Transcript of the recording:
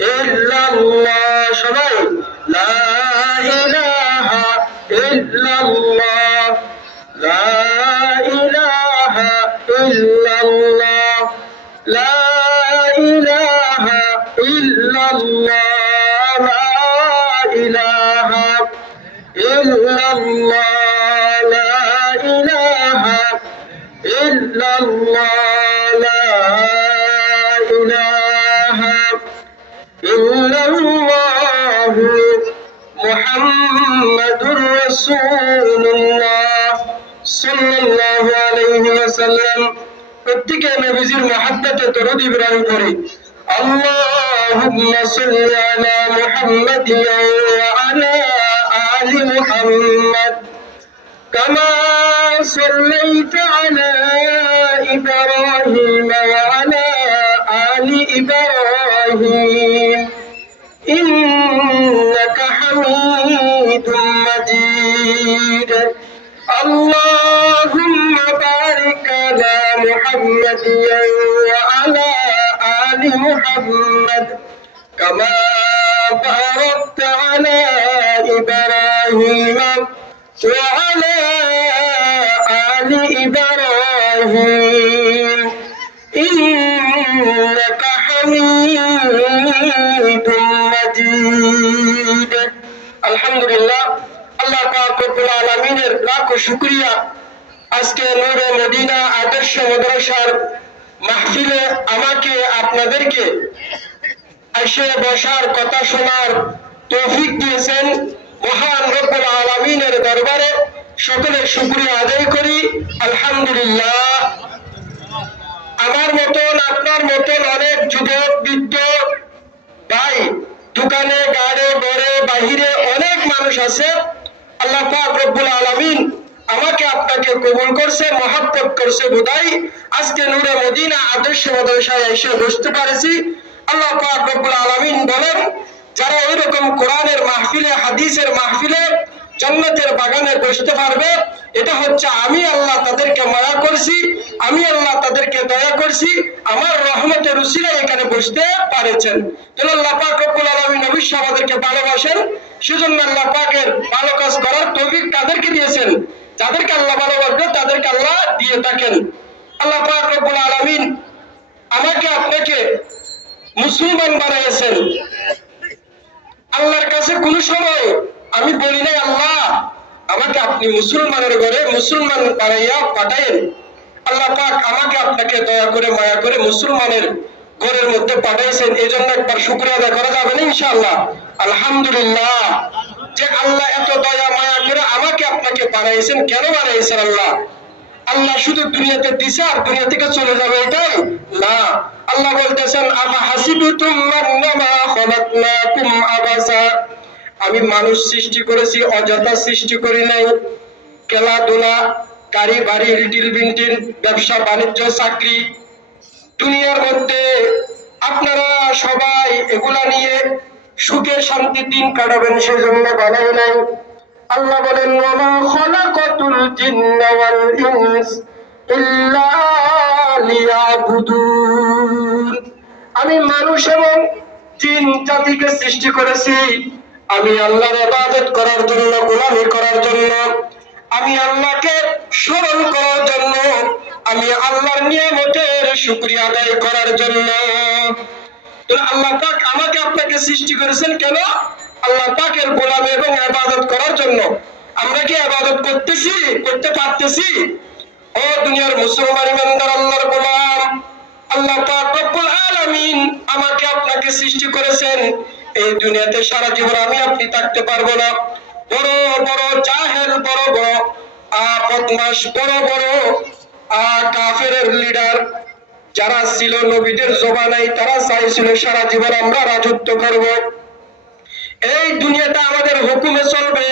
ইল্লাল্লাহ, সবাই লা ইলাহা ইল্লাল্লাহ, লা ইলাহা ইল্লাল্লাহ, লা ইলাহা ইল্লাল্লাহ, লা ইলাহা ইল্লাল্লাহ, লা ইলাহা ইল্লাল্লাহ, লা ইলাহা ইল্লাল্লাহু মুহাম্মাদুর রাসূলুল্লাহ সাল্লাল্লাহু আলাইহি ওয়াসাল্লাম। প্রত্যেকে নবীজির মহব্বতে দরুদ ইব্রাহিম পড়ি। আল্লাহুম্মা সাল্লি আলা মুহাম্মাদিন ওয়া আলা আলি মুহাম্মাদ কামা সাল্লাইতা আলা ইব্রাহিম ওয়া আলা আলি ইব্রাহিম ইন্নাকা হামিদুম মাজিদ। আল্লাহুম্মা বারিক আলা মুহাম্মাদিন ওয়া আলা আলি মুহাম্মাদ কামা বারাকতা আলা ইব্রাহিম ওয়া আলা আলি ইব্রাহিম ইন্নাকা হামিদুম মাজিদ। আলহামদুলিল্লাহ, আল্লাহ পাক রব্বুল আলামিনের লাখো শুকরিয়া। আজকে নূরে মদিনা আদর্শ মাদ্রাসার মাহফিলে আমাকে আপনাদেরকে এসে বসার, কথা শোনার তৌফিক দিয়েছেন। মহান রব্বুল আলামিনের দরবারে সকলের শুকরিয়া আদায় করি, আলহামদুলিল্লাহ। আমার মতন, আপনার মতন অনেক যুবক বৃদ্ধ ভাই দোকানে, গাড়ে, ঘরে, বাহিরে অনেক মানুষ আছে। আল্লাহ পাক রব্বুল আলামিন আমাকে আপনাকে কবুল করছে, মহব্বত করছে বোধহয় আজকে নূরে মদিনা আদর্শ মাদ্রাসায় এসে বসতে পারেছি। আল্লাহ পাক রব্বুল আলামিন বলেন, যারা এরকম কোরআনের মাহফিলে, হাদিসের মাহফিলে, জান্নাতের বাগানে বসতে পারবে, এটা হচ্ছে আমি আল্লাহ তাদেরকে মায়া করছি, আমি আল্লাহ তাদেরকে দয়া করছি, আমার রহমতের উসিলায় এখানে বসতে পারেছেন। আল্লাহ পাক রব্বুল আলামিন অবশ্যই আমাদেরকে ভালোবাসেন, সেজন্য আল্লাহ পাকের ভালো কাজ করার তৌফিক তাদেরকে দিয়েছেন। যাদেরকে আল্লাহ ভালোবাসবে তাদেরকে আল্লাহ দিয়ে থাকেন। আল্লাহ পাক রব্বুল আলামিন আমাকে আপনাকে মুসলমান বানাইছেন। আল্লাহর কাছে কোন সময় আমি বলি নাই আল্লাহ আমাকে আপনি মুসলমানের ঘরে মুসলমান বানাইয়া পাঠায়েন। আল্লাহ পাক আমাকে আপনাকে দয়া করে মায়া করে মুসলমানের ঘরের মধ্যে পাঠাইছেন। এই জন্য একবার শুকরিয়া আদায় করা যাবে না ইনশাআল্লাহ? আলহামদুলিল্লাহ, যে আল্লাহ এত দয়া মায়া করে আমাকে আপনাকে বানাইছেন। কেন বানাইছেন আল্লাহ? আল্লাহ শুধু দুনিয়াতে দিছে আর দুনিয়া থেকে চলে যাবে এটাই না। আল্লাহ বলতেছেন, আমা হাসিবতুম আন্নামা খালাকনাকুম আবাসা, আমি মানুষ সৃষ্টি করেছি, অযথা সৃষ্টি করি নাই। খেলাধুলা, গাড়ি বাড়ি, লিটিল বিন্টিল, ব্যবসা বাণিজ্য, চাকরি, দুনিয়ার মধ্যে আপনারা সবাই এগুলা নিয়ে সুখে শান্তি দিন কাটাবেন, সেজন্য বানাই নাই। আল্লাহ বলেন, ওয়ামা খালাকাতুল জিন্না ওয়াল ইনস ইল্লা লিয়াবুদুন, আমি মানুষ এবং জিন জাতিকে সৃষ্টি করেছি আমি আল্লাহর ইবাদত করার জন্য, গোলামি করার জন্য, আমি আল্লাহকে স্মরণ করার জন্য, আমি আল্লাহর নিয়ামতের শুকরিয়া আদায় করার জন্য। তো আল্লাহ পাক আমাকে আপনাকে সৃষ্টি করেছেন কেন? আল্লাহ পাকের গোলামি এবং ইবাদত করার জন্য। আমরা কি ইবাদত করতেছি, করতে পারতেছি? ও দুনিয়ার মুসলমান ইমানদার আল্লাহর গোলাম, আল্লাহ পাক রব্বুল আলামিন আমাকে আপনাকে সৃষ্টি করেছেন। এই দুনিয়াতে সারা জীবন আমি আপনি থাকতে পারবো না। বড় বড় জাহেল, বড় বড় বদমাশ, বড় বড় কাফেরের লিডার যারা ছিল নবীদের জমানায়, তারা চাইছিল সারা জীবন আমরা রাজত্ব করব, এই দুনিয়াটা আমাদের হুকুমে চলবে।